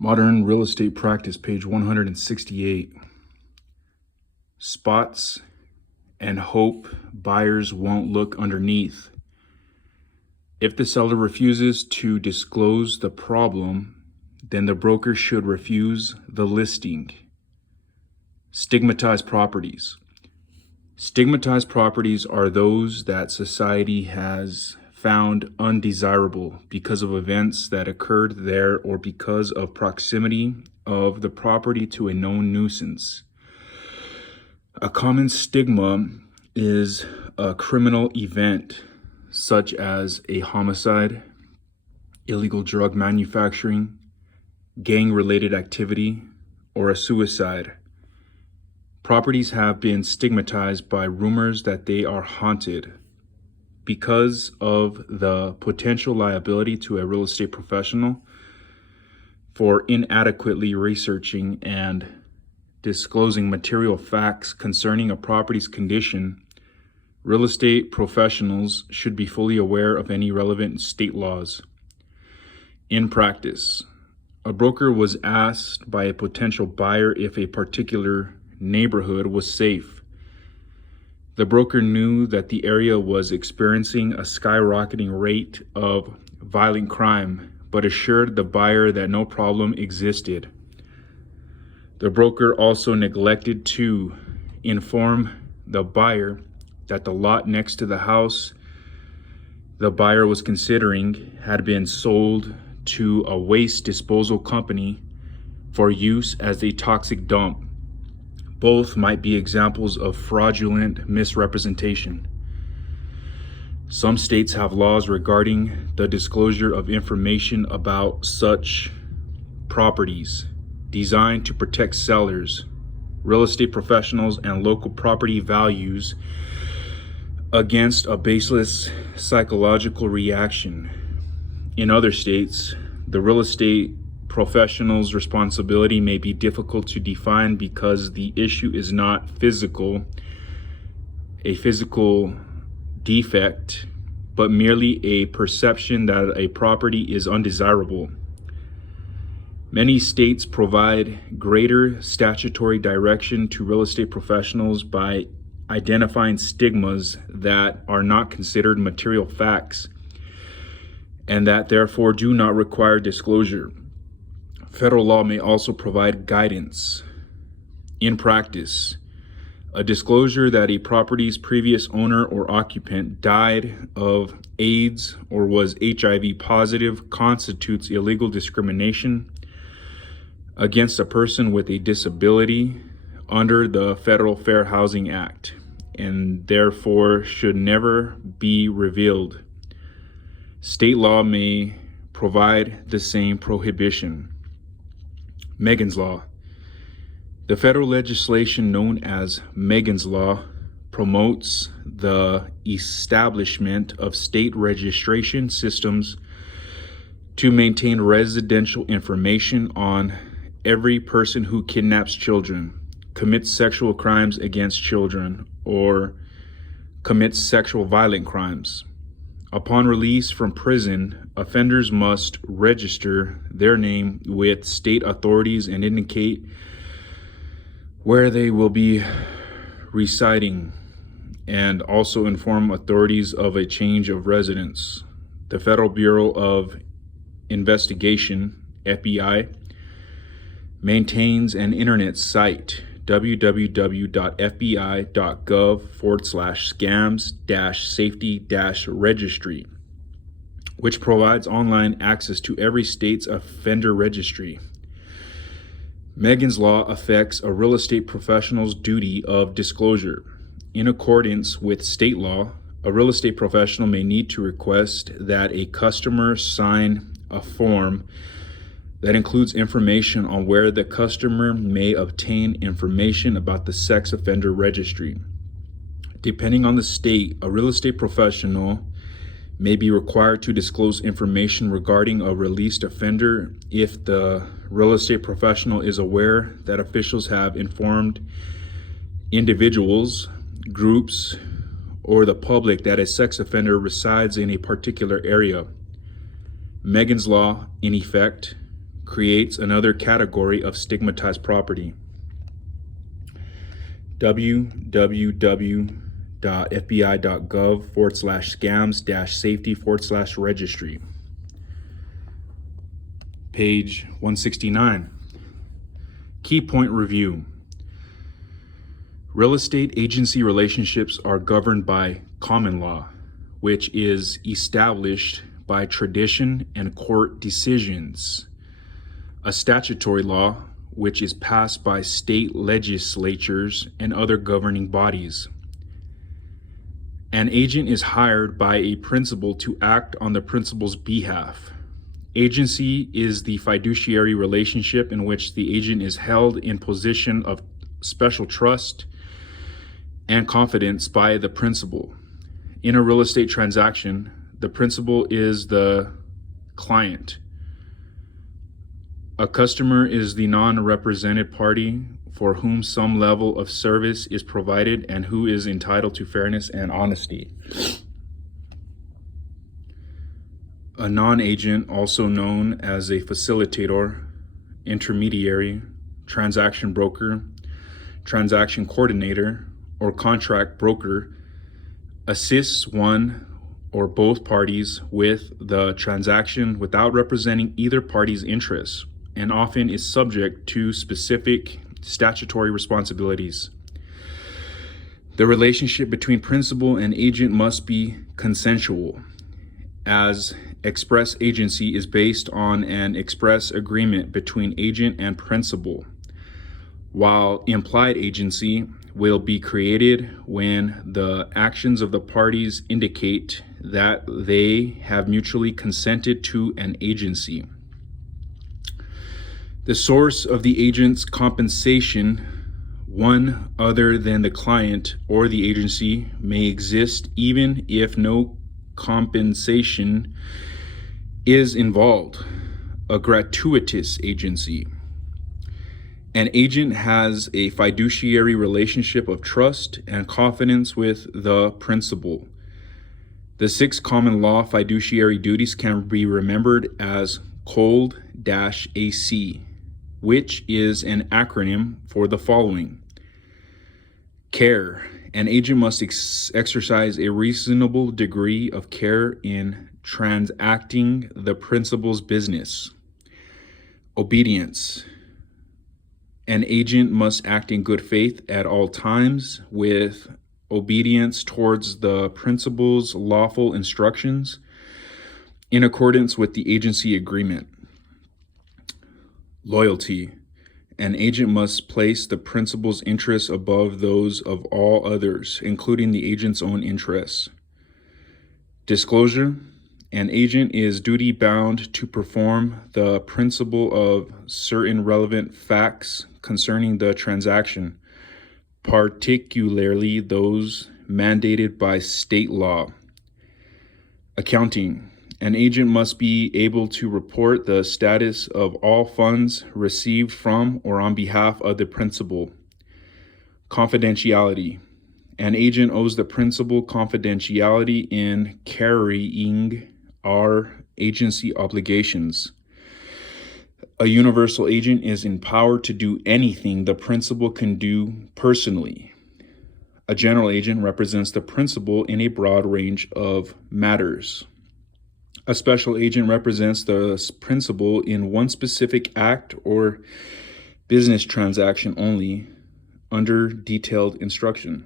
Modern Real Estate Practice, page 168. Spots and hope buyers won't look underneath. If the seller refuses to disclose the problem, then the broker should refuse the listing. Stigmatized properties. Stigmatized properties are those that society has found undesirable because of events that occurred there or because of proximity of the property to a known nuisance. A common stigma is a criminal event such as a homicide, illegal drug manufacturing, gang-related activity, or a suicide. Properties have been stigmatized by rumors that they are haunted because of the potential liability to a real estate professional for inadequately researching and disclosing material facts concerning a property's condition. Real estate professionals should be fully aware of any relevant state laws. In practice, a broker was asked by a potential buyer if a particular neighborhood was safe. The broker knew that the area was experiencing a skyrocketing rate of violent crime, but assured the buyer that no problem existed. The broker also neglected to inform the buyer that the lot next to the house the buyer was considering had been sold to a waste disposal company for use as a toxic dump. Both might be examples of fraudulent misrepresentation. Some states have laws regarding the disclosure of information about such properties, designed to protect sellers, real estate professionals, and local property values against a baseless psychological reaction. In other states, the real estate professional's responsibility may be difficult to define because the issue is not a physical defect, but merely a perception that a property is undesirable. Many states provide greater statutory direction to real estate professionals by identifying stigmas that are not considered material facts and that therefore do not require disclosure. Federal law may also provide guidance. In practice, a disclosure that a property's previous owner or occupant died of AIDS or was HIV positive constitutes illegal discrimination against a person with a disability under the Federal Fair Housing Act, and therefore should never be revealed. State law may provide the same prohibition. Megan's Law. The federal legislation known as Megan's Law promotes the establishment of state registration systems to maintain residential information on every person who kidnaps children, commits sexual crimes against children, or commits sexual violent crimes. Upon release from prison, offenders must register their name with state authorities and indicate where they will be residing, and also inform authorities of a change of residence. The Federal Bureau of Investigation, FBI, maintains an internet site, www.fbi.gov/scams-safety-registry, which provides online access to every state's offender registry. Megan's Law affects a real estate professional's duty of disclosure. In accordance with state law, a real estate professional may need to request that a customer sign a form that includes information on where the customer may obtain information about the sex offender registry. Depending on the state, a real estate professional may be required to disclose information regarding a released offender if the real estate professional is aware that officials have informed individuals, groups, or the public that a sex offender resides in a particular area. Megan's Law, in effect, creates another category of stigmatized property. www.fbi.gov/scams-safety/registry. Page 169. Key point review. Real estate agency relationships are governed by common law, which is established by tradition and court decisions. A statutory law, which is passed by state legislatures and other governing bodies. An agent is hired by a principal to act on the principal's behalf. Agency is the fiduciary relationship in which the agent is held in position of special trust and confidence by the principal. In a real estate transaction, the principal is the client. A customer is the non-represented party for whom some level of service is provided and who is entitled to fairness and honesty. A non-agent, also known as a facilitator, intermediary, transaction broker, transaction coordinator, or contract broker, assists one or both parties with the transaction without representing either party's interests, and often is subject to specific statutory responsibilities. The relationship between principal and agent must be consensual, as express agency is based on an express agreement between agent and principal, while implied agency will be created when the actions of the parties indicate that they have mutually consented to an agency. The source of the agent's compensation, one other than the client or the agency, may exist even if no compensation is involved. A gratuitous agency. An agent has a fiduciary relationship of trust and confidence with the principal. The 6 common law fiduciary duties can be remembered as COLD-AC, which is an acronym for the following. Care. An agent must exercise a reasonable degree of care in transacting the principal's business. Obedience. An agent must act in good faith at all times with obedience towards the principal's lawful instructions in accordance with the agency agreement. Loyalty. An agent must place the principal's interests above those of all others, including the agent's own interests. Disclosure. An agent is duty-bound to inform the principal of certain relevant facts concerning the transaction, particularly those mandated by state law. Accounting. An agent must be able to report the status of all funds received from or on behalf of the principal. Confidentiality. An agent owes the principal confidentiality in carrying our agency obligations. A universal agent is empowered to do anything the principal can do personally. A general agent represents the principal in a broad range of matters. A special agent represents the principal in one specific act or business transaction only, under detailed instruction.